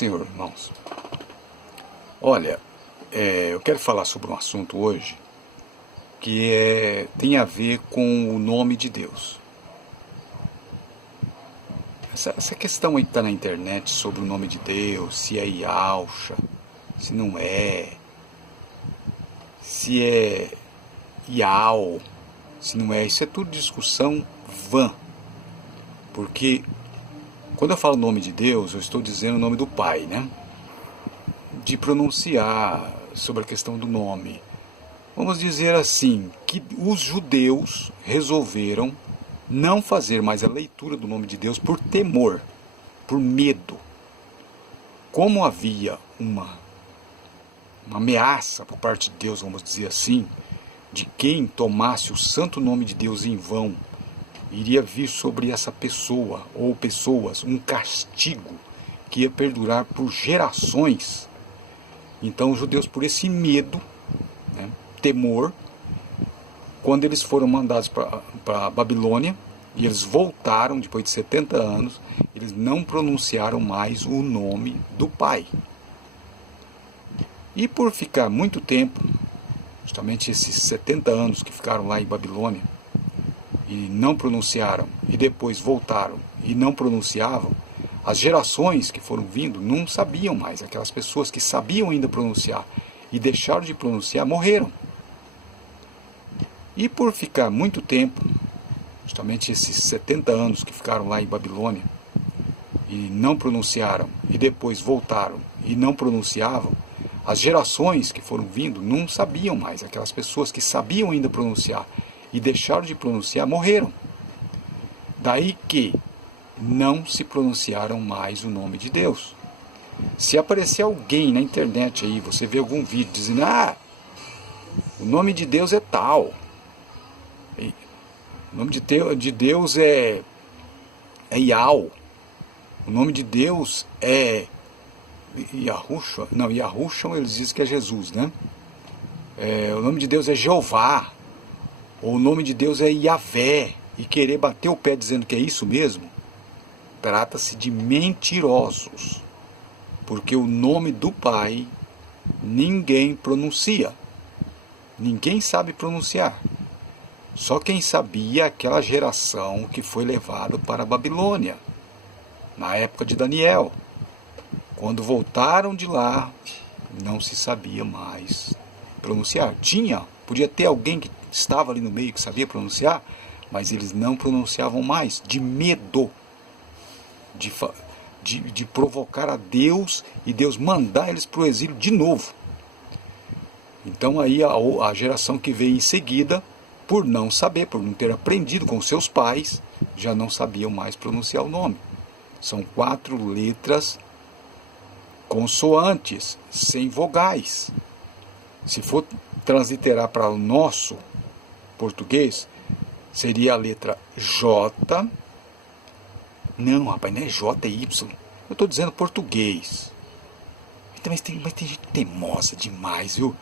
Senhor, irmãos. Olha, eu quero falar sobre um assunto hoje que tem a ver com o nome de Deus. Essa questão aí que está na internet sobre o nome de Deus, se é Yahusha, se não é, se é Yao, se não é, isso é tudo discussão vã. Porque quando eu falo nome de Deus, eu estou dizendo o nome do Pai, né? De pronunciar sobre a questão do nome. Vamos dizer assim, que os judeus resolveram não fazer mais a leitura do nome de Deus por temor, por medo. Como havia uma ameaça por parte de Deus, vamos dizer assim, de quem tomasse o santo nome de Deus em vão, iria vir sobre essa pessoa ou pessoas um castigo que ia perdurar por gerações. Então os judeus, por esse medo, né, temor, quando eles foram mandados para a Babilônia, e eles voltaram depois de 70 anos, eles não pronunciaram mais o nome do Pai. E por ficar muito tempo, justamente esses 70 anos que ficaram lá em Babilônia, e não pronunciaram, e depois voltaram e não pronunciavam, as gerações que foram vindo não sabiam mais. Aquelas pessoas que sabiam ainda pronunciar e deixaram de pronunciar, morreram. E por ficar muito tempo, justamente esses 70 anos que ficaram lá em Babilônia, e não pronunciaram, e depois voltaram e não pronunciavam, as gerações que foram vindo não sabiam mais. Aquelas pessoas que sabiam ainda pronunciar e deixaram de pronunciar, morreram. Daí que não se pronunciaram mais o nome de Deus. Se aparecer alguém na internet aí, você vê algum vídeo dizendo, o nome de Deus é tal, o nome de Deus é Yao, o nome de Deus é Yahusha, não, Yahusha eles dizem que é Jesus, né? O nome de Deus é Jeová, ou o nome de Deus é Yahvé, e querer bater o pé dizendo que é isso mesmo, trata-se de mentirosos, porque o nome do Pai ninguém pronuncia, ninguém sabe pronunciar. Só quem sabia é aquela geração que foi levada para a Babilônia, na época de Daniel. Quando voltaram de lá, não se sabia mais pronunciar. Podia ter alguém que estava ali no meio que sabia pronunciar, mas eles não pronunciavam mais, de medo de provocar a Deus e Deus mandar eles para o exílio de novo. Então aí a geração que veio em seguida, por não saber, por não ter aprendido com seus pais, já não sabiam mais pronunciar o nome. São 4 letras consoantes, sem vogais. Se for transliterar para o nosso português, seria a letra J. Não, rapaz, não é J, é Y. Eu estou dizendo português. Mas tem gente teimosa demais, viu?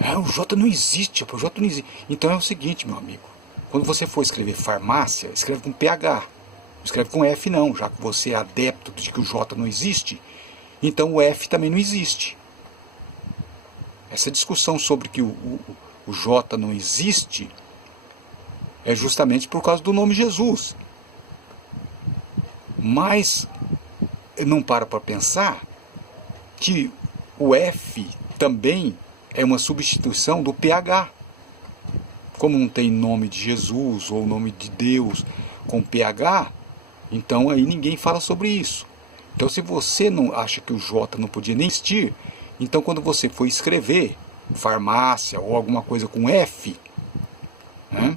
O J não existe, rapaz, o J não existe. Então é o seguinte, meu amigo. Quando você for escrever farmácia, escreve com PH. Não escreve com F não, já que você é adepto de que o J não existe. Então o F também não existe. Essa discussão sobre que o J não existe é justamente por causa do nome Jesus. Mas não para pensar que o F também é uma substituição do PH. Como não tem nome de Jesus ou nome de Deus com PH, então aí ninguém fala sobre isso. Então se você não acha que o J não podia nem existir, então quando você for escrever farmácia ou alguma coisa com F, né,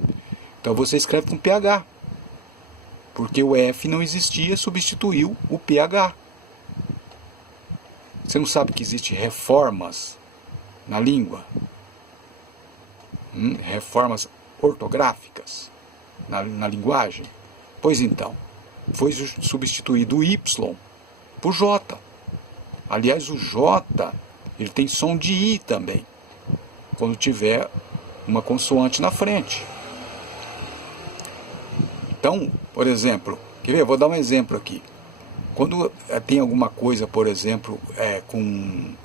então você escreve com PH. Porque o F não existia, substituiu o PH. Você não sabe que existe reformas na língua? Reformas ortográficas na linguagem? Pois então, foi substituído o Y por J. Aliás, o J, ele tem som de I também, quando tiver uma consoante na frente. Então, por exemplo, quer ver? Eu vou dar um exemplo aqui. Quando tem alguma coisa, por exemplo, com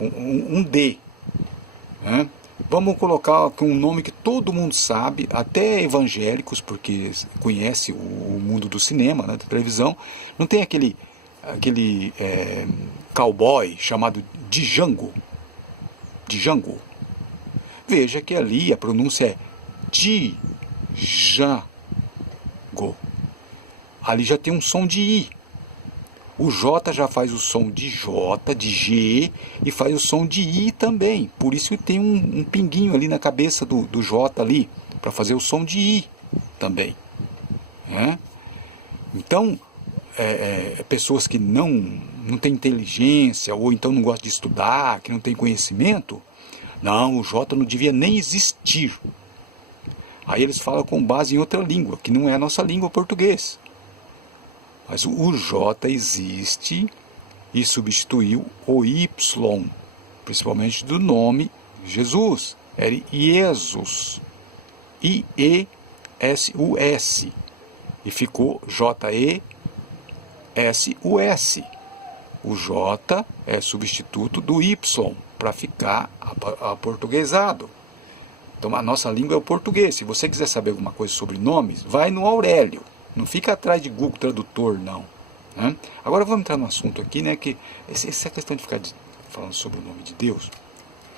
um D, né? Vamos colocar com um nome que todo mundo sabe, até evangélicos, porque conhece o mundo do cinema, né, da televisão. Não tem aquele cowboy chamado Django. Django. Veja que ali a pronúncia é Django. Ali já tem um som de I. O J já faz o som de J, de G, e faz o som de I também. Por isso tem um pinguinho ali na cabeça do J ali, para fazer o som de I também. Então, pessoas que não têm inteligência, ou então não gostam de estudar, que não têm conhecimento, não, o J não devia nem existir. Aí eles falam com base em outra língua, que não é a nossa língua, português. Mas o J existe e substituiu o Y, principalmente do nome Jesus. Era Jesus. I-E-S-U-S. E ficou J-E-S-U-S. O J é substituto do Y, para ficar aportuguesado. Então a nossa língua é o português. Se você quiser saber alguma coisa sobre nomes, vai no Aurélio. Não fica atrás de Google Tradutor, não. Né? Agora vamos entrar no assunto aqui, né? Que essa questão de ficar falando sobre o nome de Deus.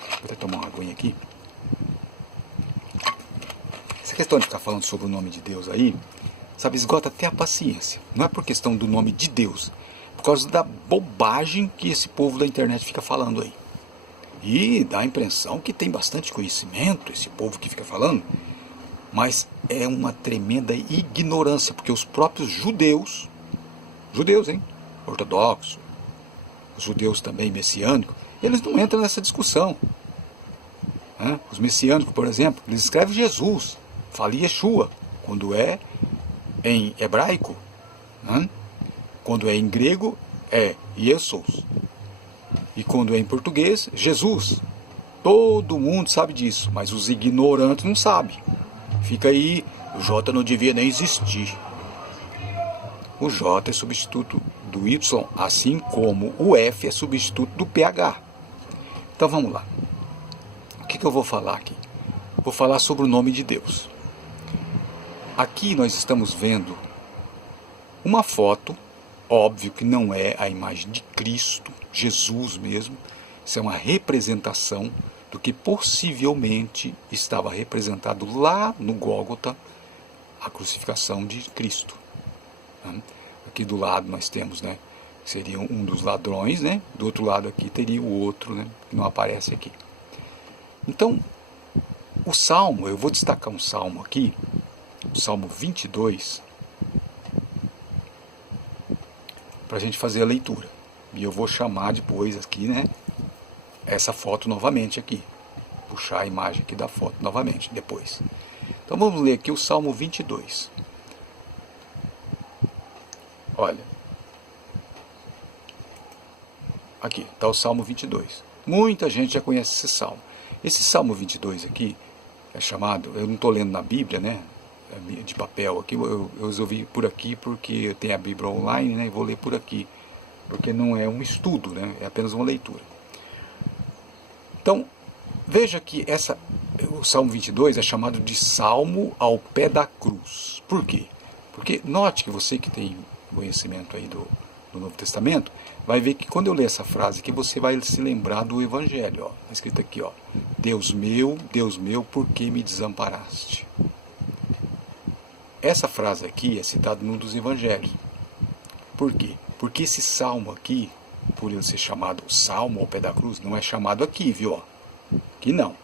Vou até tomar uma aguinha aqui. Essa questão de ficar falando sobre o nome de Deus aí, sabe, esgota até a paciência. Não é por questão do nome de Deus, por causa da bobagem que esse povo da internet fica falando aí. E dá a impressão que tem bastante conhecimento, esse povo que fica falando, mas é uma tremenda ignorância, porque os próprios judeus, hein, ortodoxos, os judeus também messiânicos, eles não entram nessa discussão. Os messiânicos, por exemplo, eles escrevem Jesus, fala Yeshua, quando é em hebraico, quando é em grego é Jesus, e quando é em português, Jesus. Todo mundo sabe disso, mas os ignorantes não sabem. Fica aí, o J não devia nem existir. O J é substituto do Y, assim como o F é substituto do PH. Então vamos lá. O que eu vou falar aqui? Vou falar sobre o nome de Deus. Aqui nós estamos vendo uma foto, óbvio que não é a imagem de Cristo, Jesus mesmo. Isso é uma representação do que possivelmente estava representado lá no Gólgota, a crucificação de Cristo. Aqui do lado nós temos, né, seria um dos ladrões, né? Do outro lado aqui teria o outro, né, que não aparece aqui. Então, o Salmo, eu vou destacar um Salmo aqui, o Salmo 22, para a gente fazer a leitura. E eu vou chamar depois aqui, né, essa foto novamente aqui. Puxar a imagem aqui da foto novamente, depois. Então vamos ler aqui o Salmo 22. Olha. Aqui, está o Salmo 22. Muita gente já conhece esse Salmo. Esse Salmo 22 aqui é chamado, eu não estou lendo na Bíblia, né, de papel aqui, eu resolvi por aqui porque eu tenho a Bíblia online, né, e vou ler por aqui. Porque não é um estudo, né, é apenas uma leitura. Então, veja que o Salmo 22 é chamado de Salmo ao pé da cruz. Por quê? Porque note que você que tem conhecimento aí do Novo Testamento, vai ver que quando eu ler essa frase aqui, você vai se lembrar do Evangelho. Está escrito aqui, ó, Deus meu, por que me desamparaste? Essa frase aqui é citada num dos Evangelhos. Por quê? Porque esse salmo aqui, por ele ser chamado Salmo ao pé da cruz, não é chamado aqui, viu? Aqui não.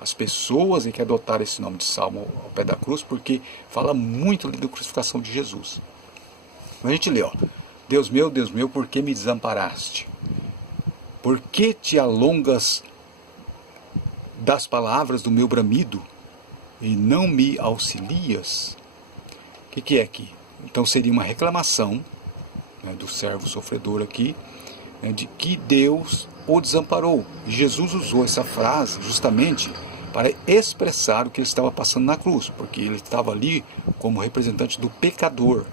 As pessoas que adotaram esse nome de Salmo ao pé da cruz, porque fala muito ali da crucificação de Jesus. A gente lê, ó, Deus meu, por que me desamparaste? Por que te alongas das palavras do meu bramido e não me auxilias? O que é aqui? Então seria uma reclamação, né, do servo sofredor aqui, né, de que Deus o desamparou. E Jesus usou essa frase justamente para expressar o que ele estava passando na cruz, porque ele estava ali como representante do pecador.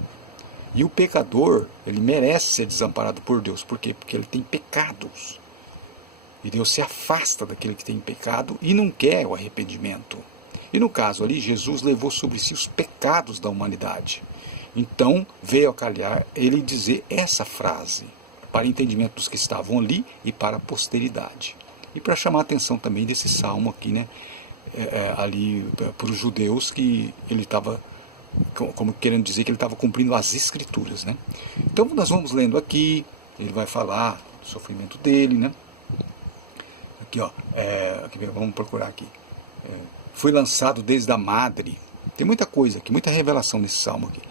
E o pecador, ele merece ser desamparado por Deus. Por quê? Porque ele tem pecados. E Deus se afasta daquele que tem pecado e não quer o arrependimento. E no caso ali, Jesus levou sobre si os pecados da humanidade. Então, veio a calhar ele dizer essa frase, para entendimento dos que estavam ali e para a posteridade. E para chamar a atenção também desse salmo aqui, né? Ali para os judeus, que ele estava, como querendo dizer que ele estava cumprindo as escrituras, né? Então nós vamos lendo aqui, ele vai falar do sofrimento dele, né? Aqui, ó, aqui, vamos procurar aqui. Fui lançado desde a madre. Tem muita coisa aqui, muita revelação nesse salmo aqui.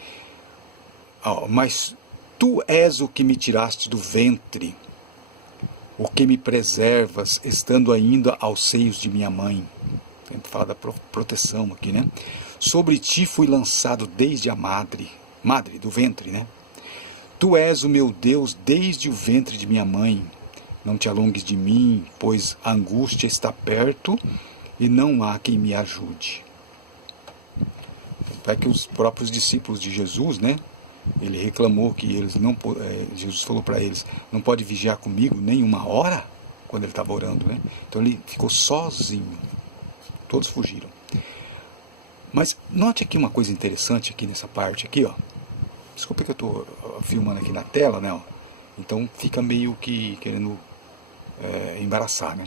Mas tu és o que me tiraste do ventre, o que me preservas, estando ainda aos seios de minha mãe. Sempre fala da proteção aqui, né? Sobre ti fui lançado desde a madre do ventre, né? Tu és o meu Deus desde o ventre de minha mãe. Não te alongues de mim, pois a angústia está perto e não há quem me ajude. É que os próprios discípulos de Jesus, né? Ele reclamou que eles não, Jesus falou para eles, não pode vigiar comigo nem uma hora, quando ele estava orando, né? Então ele ficou sozinho. Todos fugiram. Mas note aqui uma coisa interessante aqui nessa parte aqui, ó. Desculpa que eu estou filmando aqui na tela, né? Ó. Então fica meio que querendo embaraçar, né?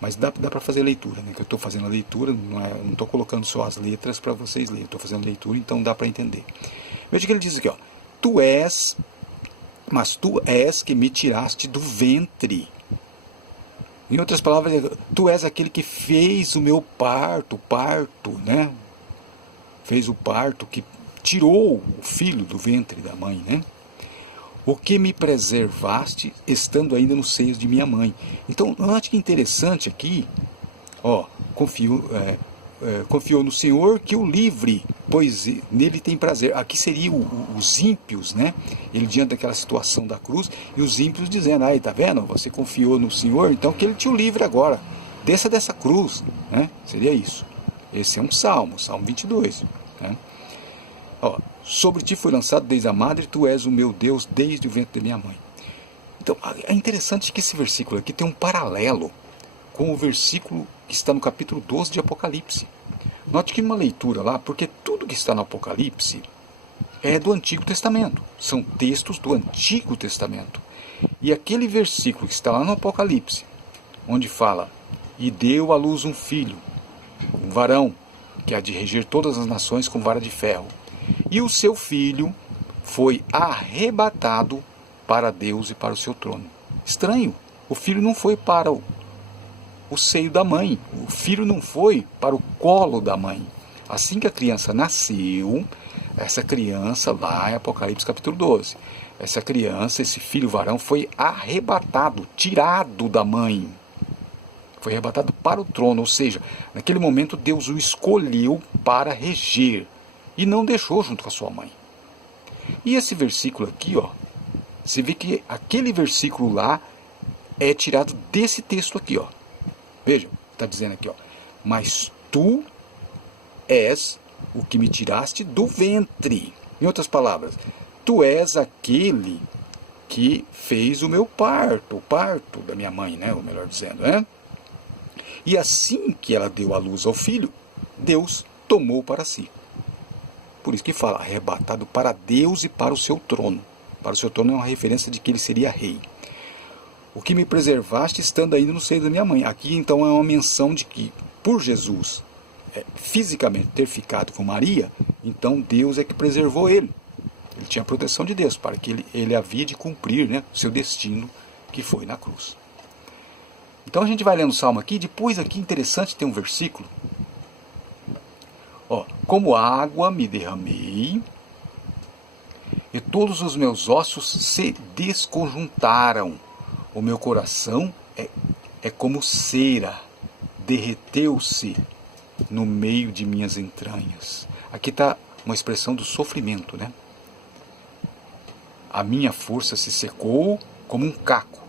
Mas dá para fazer leitura, né? Que eu estou fazendo a leitura, não estou colocando só as letras para vocês lerem. Estou fazendo leitura, então dá para entender. Veja que ele diz aqui, ó. Mas tu és que me tiraste do ventre. Em outras palavras, tu és aquele que fez o meu parto, né? Fez o parto, que tirou o filho do ventre da mãe, né? O que me preservaste, estando ainda nos seios de minha mãe. Então, note que interessante aqui, ó, confiou no Senhor que o livre, pois nele tem prazer. Aqui seriam os ímpios, né? Ele diante daquela situação da cruz, e os ímpios dizendo, aí, tá vendo? Você confiou no Senhor, então que ele te o livre agora. Desça dessa cruz, né? Seria isso. Esse é um salmo, Salmo 22, né? Ó, sobre ti foi lançado desde a madre, tu és o meu Deus desde o ventre de minha mãe. Então, é interessante que esse versículo aqui tem um paralelo com o versículo que está no capítulo 12 de Apocalipse. Note que uma leitura lá, porque tudo que está no Apocalipse é do Antigo Testamento. São textos do Antigo Testamento. E aquele versículo que está lá no Apocalipse, onde fala, e deu à luz um filho, um varão, que há de reger todas as nações com vara de ferro. E o seu filho foi arrebatado para Deus e para o seu trono. Estranho, o filho não foi para o seio da mãe, o filho não foi para o colo da mãe. Assim que a criança nasceu, essa criança lá em Apocalipse capítulo 12, essa criança, esse filho varão foi arrebatado, tirado da mãe. Foi arrebatado para o trono, ou seja, naquele momento Deus o escolheu para reger e não deixou junto com a sua mãe. E esse versículo aqui, ó, você vê que aquele versículo lá é tirado desse texto aqui, ó. Veja, está dizendo aqui, ó, mas tu és o que me tiraste do ventre. Em outras palavras, tu és aquele que fez o meu parto, o parto da minha mãe, né? Ou melhor dizendo, né? E assim que ela deu à luz ao filho, Deus tomou para si. Por isso que fala, arrebatado para Deus e para o seu trono. Para o seu trono é uma referência de que ele seria rei. O que me preservaste estando ainda no seio da minha mãe. Aqui então é uma menção de que, por Jesus fisicamente ter ficado com Maria, então Deus é que preservou ele. Ele tinha a proteção de Deus, para que ele havia de cumprir, né, o seu destino, que foi na cruz. Então a gente vai lendo o Salmo aqui, depois aqui interessante tem um versículo. Ó, como água me derramei, e todos os meus ossos se desconjuntaram. O meu coração é como cera, derreteu-se no meio de minhas entranhas. Aqui está uma expressão do sofrimento, né? A minha força se secou como um caco,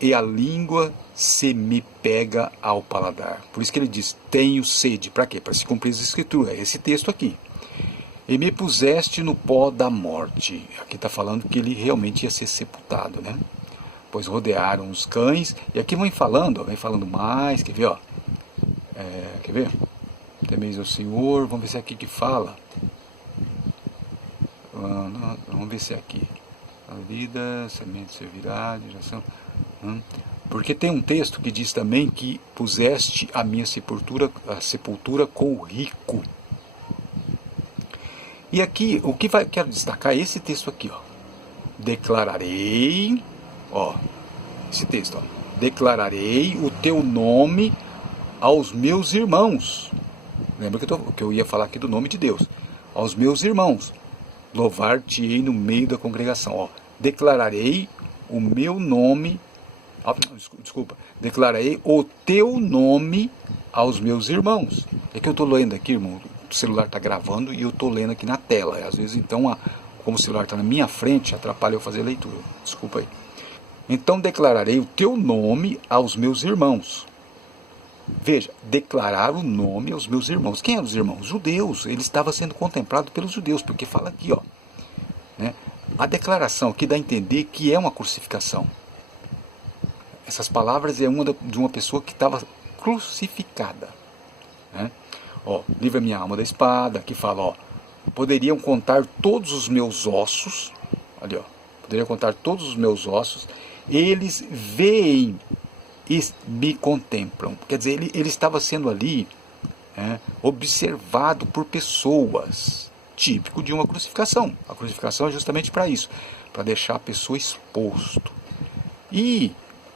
e a língua se me pega ao paladar. Por isso que ele diz, tenho sede. Para quê? Para se cumprir as escrituras. É esse texto aqui. e me puseste no pó da morte. Aqui está falando que ele realmente ia ser sepultado, né? Pois rodearam os cães, e aqui vem falando mais, quer ver, ó? Quer ver? Temeis ao Senhor, vamos ver se é aqui que fala. Vamos ver se é aqui. A vida, semente servirá, direção. Porque tem um texto que diz também que puseste a minha sepultura com o rico. E aqui, quero destacar esse texto aqui, ó. Declararei, ó, esse texto, ó. Declararei o teu nome aos meus irmãos. Lembra que eu ia falar aqui do nome de Deus. Aos meus irmãos. Louvar-te-ei no meio da congregação, ó. Declararei o meu nome, declararei o teu nome aos meus irmãos. É que eu estou lendo aqui, irmão, o celular está gravando e eu estou lendo aqui na tela. Às vezes, então, como o celular está na minha frente, atrapalha eu fazer a leitura. Desculpa aí. Então, declararei o teu nome aos meus irmãos. Veja, declarar o nome aos meus irmãos. Quem eram os irmãos? Judeus. Ele estava sendo contemplado pelos judeus, porque fala aqui, ó, né? A declaração aqui dá a entender que é uma crucificação. Essas palavras é de uma pessoa que estava crucificada, né? Ó, livra minha alma da espada. Aqui fala, ó, poderiam contar todos os meus ossos. Ali, ó, poderiam contar todos os meus ossos. Eles veem e me contemplam. Quer dizer, ele estava sendo ali observado por pessoas, típico de uma crucificação. A crucificação é justamente para isso, para deixar a pessoa exposto. E,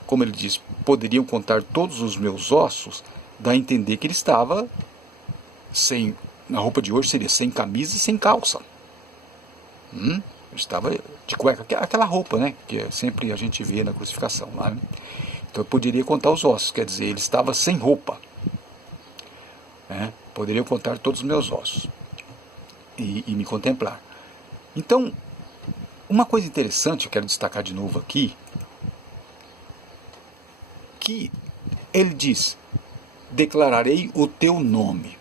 como ele diz, poderiam contar todos os meus ossos, dá a entender que ele estava sem, na roupa de hoje seria sem camisa e sem calça. Ele estava de cueca, aquela roupa, né, que sempre a gente vê na crucificação lá, né? Então eu poderia contar os ossos, quer dizer, ele estava sem roupa. Poderia contar todos os meus ossos e me contemplar. Então, uma coisa interessante, eu quero destacar de novo aqui, que ele diz, declararei o teu nome.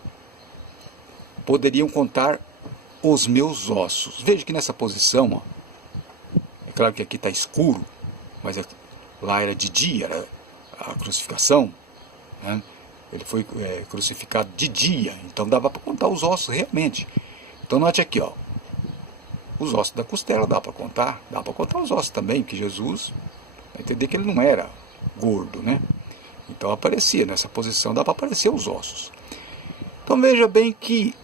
Poderiam contar os meus ossos. Veja que nessa posição, ó, é claro que aqui está escuro, mas lá era de dia, era a crucificação, né? Ele foi crucificado de dia, então dava para contar os ossos realmente. Então note aqui, ó, os ossos da costela dá para contar os ossos também, que Jesus, vai entender que ele não era gordo, né? Então aparecia, nessa posição dá para aparecer os ossos. Então veja bem que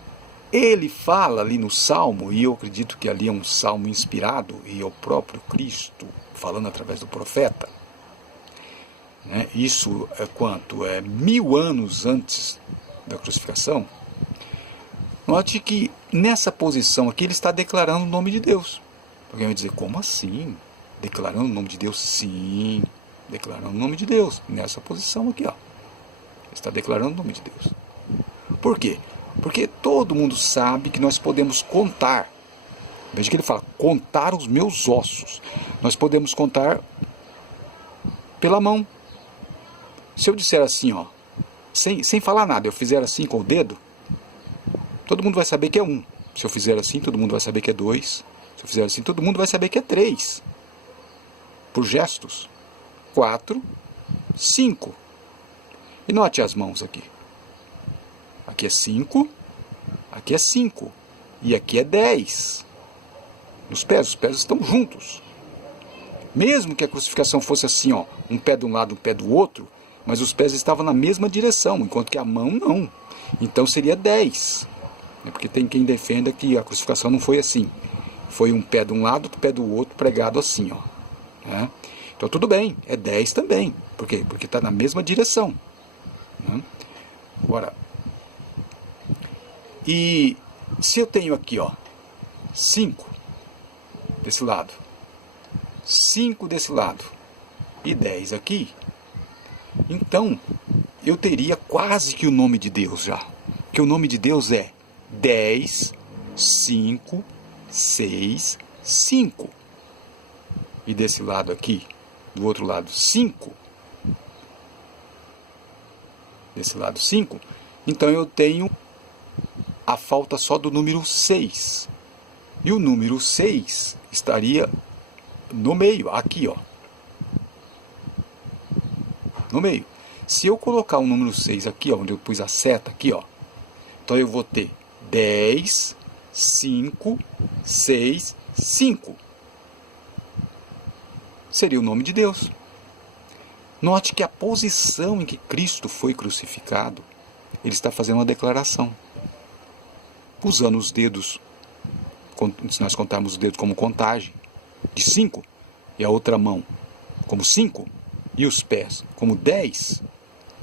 ele fala ali no Salmo, e eu acredito que ali é um salmo inspirado, e é o próprio Cristo falando através do profeta, né? Isso é quanto? 1000 anos antes da crucificação. Note que nessa posição aqui ele está declarando o nome de Deus. Alguém vai dizer, como assim? Declarando o nome de Deus? Sim, declarando o nome de Deus. Nessa posição aqui, ó. Ele está declarando o nome de Deus. Por quê? Porque todo mundo sabe que nós podemos contar. Veja que ele fala, contar os meus ossos. Nós podemos contar pela mão. Se eu disser assim, ó, sem falar nada, eu fizer assim com o dedo, todo mundo vai saber que é 1. Se eu fizer assim, todo mundo vai saber que é 2. Se eu fizer assim, todo mundo vai saber que é 3. Por gestos. 4, 5. E note as mãos aqui. Aqui é 5, aqui é 5. E aqui é 10. Os pés estão juntos. Mesmo que a crucificação fosse assim, ó, um pé de um lado, um pé do outro, mas os pés estavam na mesma direção, enquanto que a mão não. Então seria 10. Porque tem quem defenda que a crucificação não foi assim. Foi um pé de um lado, outro pé do outro, pregado assim, ó. Então tudo bem, é 10 também. Por quê? Porque está na mesma direção. Agora, e se eu tenho aqui, ó, 5 desse lado, 5 desse lado e 10 aqui, então eu teria quase que o nome de Deus já. Porque o nome de Deus é 10, 5, 6, 5. E desse lado aqui, do outro lado, 5. Desse lado, 5. Então eu tenho a falta só do número 6. E o número 6 estaria no meio, aqui, ó. No meio. Se eu colocar o número 6 aqui, ó, onde eu pus a seta aqui, ó, então eu vou ter 10, 5, 6, 5. Seria o nome de Deus. Note que a posição em que Cristo foi crucificado, ele está fazendo uma declaração. Usando os dedos, se nós contarmos os dedos como contagem, de 5, e a outra mão como 5, e os pés como 10,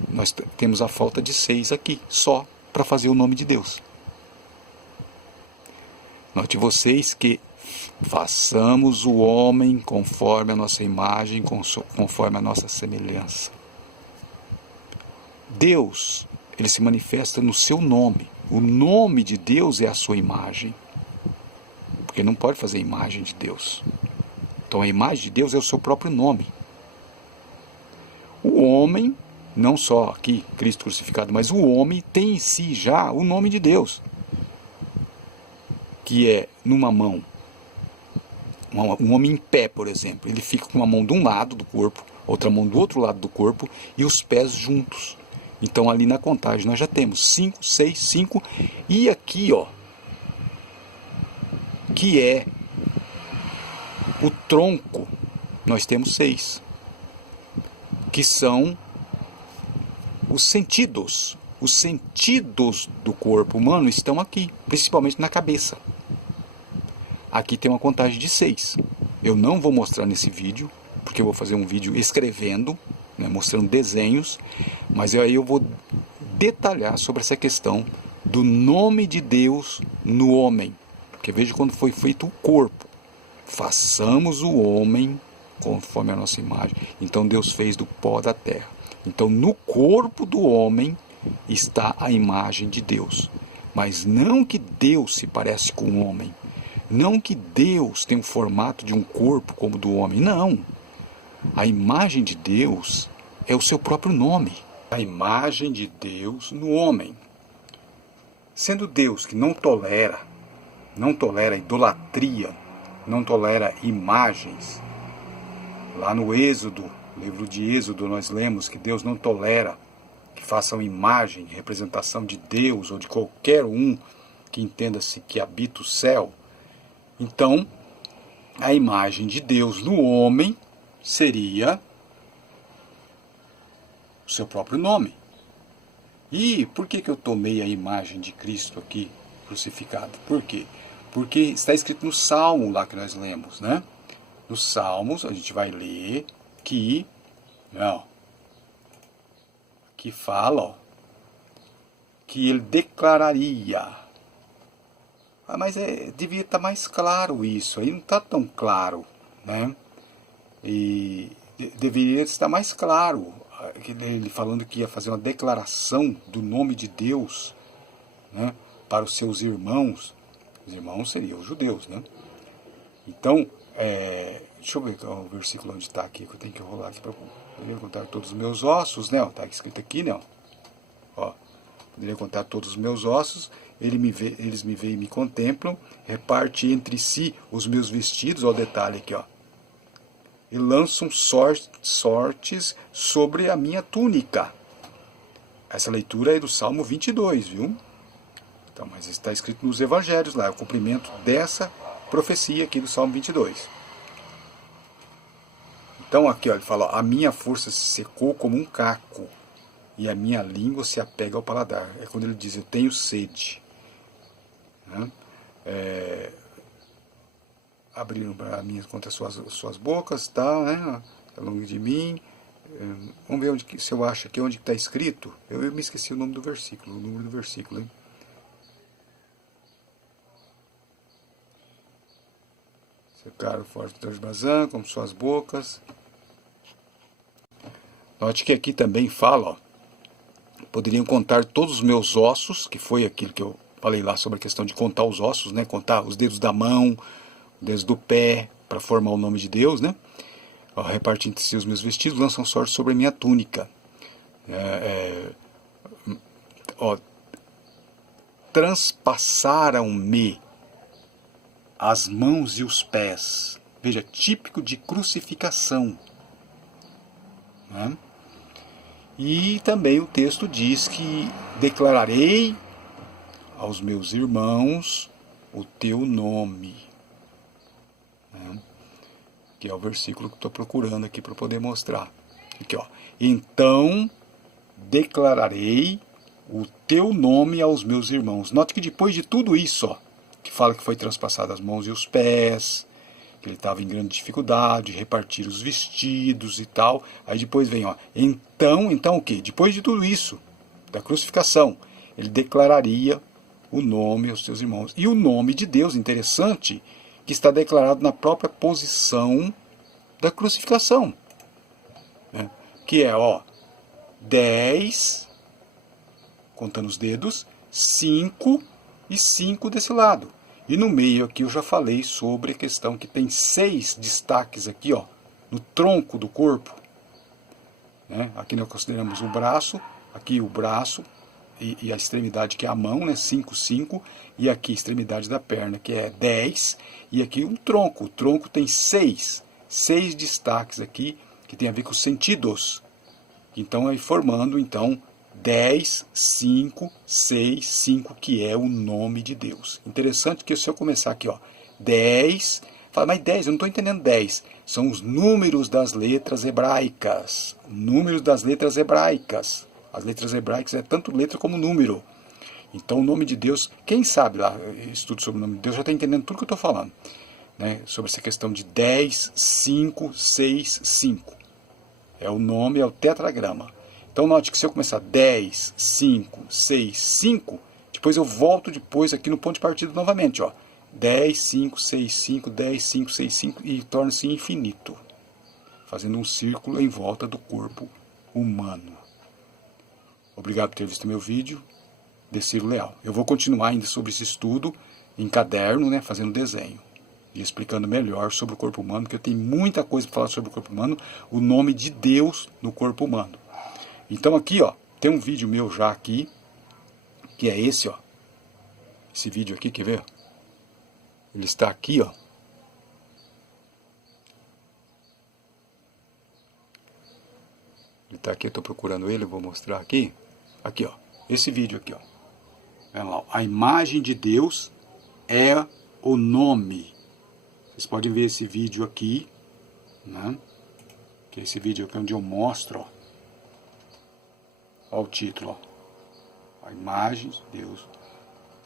nós temos a falta de 6 aqui, só para fazer o nome de Deus. Note vocês que façamos o homem conforme a nossa imagem, conforme a nossa semelhança. Deus, ele se manifesta no seu nome. O nome de Deus é a sua imagem. Porque não pode fazer imagem de Deus. Então a imagem de Deus é o seu próprio nome. O homem, não só aqui Cristo crucificado, mas o homem tem em si já o nome de Deus. Que é numa mão. Um homem em pé, por exemplo, ele fica com uma mão de um lado do corpo, outra mão do outro lado do corpo e os pés juntos. Então ali na contagem nós já temos 5, 6, 5 e aqui, ó, que é o tronco, nós temos 6, que são os sentidos. Os sentidos do corpo humano estão aqui, principalmente na cabeça. Aqui tem uma contagem de 6. Eu não vou mostrar nesse vídeo, porque eu vou fazer um vídeo escrevendo, né, mostrando desenhos, mas aí eu vou detalhar sobre essa questão do nome de Deus no homem. Porque veja quando foi feito o corpo. Façamos o homem conforme a nossa imagem. Então Deus fez do pó da terra. Então no corpo do homem está a imagem de Deus. Mas não que Deus se parece com o homem. Não que Deus tem o formato de um corpo como o do homem. Não. A imagem de Deus é o seu próprio nome. A imagem de Deus no homem. Sendo Deus que não tolera idolatria, não tolera imagens. Lá no Êxodo, livro de Êxodo, nós lemos que Deus não tolera que façam imagem, representação de Deus ou de qualquer um que entenda-se que habita o céu. Então, a imagem de Deus no homem seria o seu próprio nome. E por que eu tomei a imagem de Cristo aqui crucificado? Por quê? Porque está escrito no Salmo lá que nós lemos, né? Nos Salmos a gente vai ler que, que fala, ó, que ele declararia. Mas devia estar mais claro isso, aí não está tão claro, né? E deveria estar mais claro, ele falando que ia fazer uma declaração do nome de Deus, né, para os seus irmãos. Os irmãos seriam os judeus, né? Então, deixa eu ver o versículo onde está aqui, que eu tenho que rolar aqui para poder contar todos os meus ossos, né? Está escrito aqui, né? Ó, poderia contar todos os meus ossos. Eles me veem e me contemplam, reparte entre si os meus vestidos, ó, o detalhe aqui, ó, e lançam sortes sobre a minha túnica. Essa leitura é do Salmo 22, viu? Então, mas está escrito nos Evangelhos lá, é o cumprimento dessa profecia aqui do Salmo 22. Então aqui, ó, ele fala, ó, a minha força se secou como um caco, e a minha língua se apega ao paladar. É quando ele diz, eu tenho sede. Né? Abriram para mim contra suas bocas, tá, né? Ao longo de mim. Vamos ver se eu acho aqui onde está escrito. Eu me esqueci o nome do versículo, o número do versículo. Hein? Secaram forte de Bazã, com suas bocas. Note que aqui também fala, ó, poderiam contar todos os meus ossos, que foi aquilo que eu falei lá sobre a questão de contar os ossos, né? Contar os dedos da mão, os dedos do pé, para formar o nome de Deus, né? Reparte entre si os meus vestidos, lançam sorte sobre a minha túnica. transpassaram-me as mãos e os pés. Veja, típico de crucificação, né? E também o texto diz que declararei aos meus irmãos o teu nome, né? Que é o versículo que estou procurando aqui para poder mostrar. Aqui, ó. Então declararei o teu nome aos meus irmãos. Note que depois de tudo isso, ó, que fala que foi transpassado as mãos e os pés, que ele estava em grande dificuldade, repartir os vestidos e tal. Aí depois vem, ó, então o quê? Depois de tudo isso, da crucificação, ele declararia o nome aos seus irmãos. E o nome de Deus, interessante, que está declarado na própria posição da crucificação, né? Que é, ó, 10, contando os dedos, 5 e 5 desse lado. E no meio aqui eu já falei sobre a questão que tem 6 destaques aqui, ó, no tronco do corpo, né? Aqui nós consideramos o braço, aqui o braço e a extremidade que é a mão, né? 5, 5, e aqui a extremidade da perna, que é 10, e aqui um tronco. O tronco tem 6 destaques aqui, que tem a ver com os sentidos. Então, aí formando, então, 10, 5, 6, 5, que é o nome de Deus. Interessante que se eu começar aqui, ó, 10, fala, mas 10, eu não estou entendendo 10. São os números das letras hebraicas. Números das letras hebraicas. As letras hebraicas é tanto letra como número. Então, o nome de Deus, quem sabe lá, estudo sobre o nome de Deus, já está entendendo tudo que eu estou falando, né? Sobre essa questão de 10, 5, 6, 5. É o nome, é o tetragrama. Então note que se eu começar 10, 5, 6, 5, depois eu volto depois aqui no ponto de partida novamente, ó. 10, 5, 6, 5, 10, 5, 6, 5 e torna-se infinito, fazendo um círculo em volta do corpo humano. Obrigado por ter visto meu vídeo. Deciro Leal. Eu vou continuar ainda sobre esse estudo em caderno, né, fazendo desenho e explicando melhor sobre o corpo humano, porque eu tenho muita coisa para falar sobre o corpo humano, o nome de Deus no corpo humano. Então aqui, ó, tem um vídeo meu já aqui, que é esse, ó. Esse vídeo aqui, quer ver? Ele está aqui, ó. Ele está aqui, eu estou procurando ele, eu vou mostrar aqui. Aqui, ó. Esse vídeo aqui, ó. A imagem de Deus é o nome. Vocês podem ver esse vídeo aqui, né? Que é esse vídeo aqui onde eu mostro, ó. Olha o título, ó. A imagem de Deus.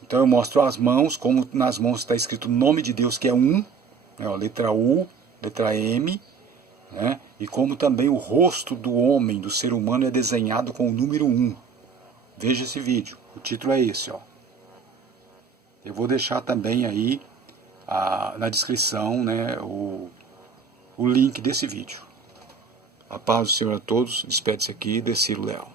Então eu mostro as mãos, como nas mãos está escrito o nome de Deus, que é um, né? Ó, letra U, letra M, né? E como também o rosto do homem, do ser humano, é desenhado com o número 1. Veja esse vídeo. O título é esse, ó. Eu vou deixar também aí na descrição, né, o link desse vídeo. A paz do Senhor a todos. Despede-se aqui, Deciro Leal.